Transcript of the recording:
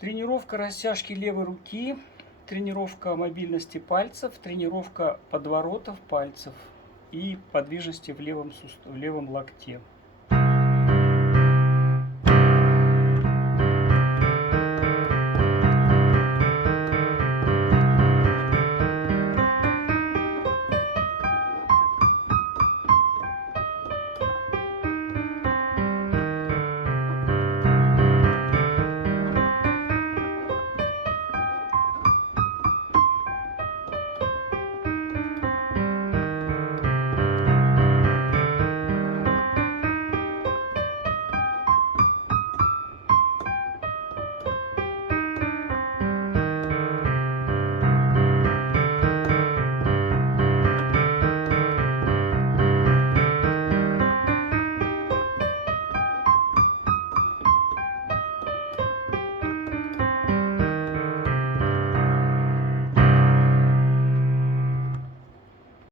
Тренировка растяжки левой руки, тренировка мобильности пальцев, тренировка подворотов пальцев и подвижности в левом локте.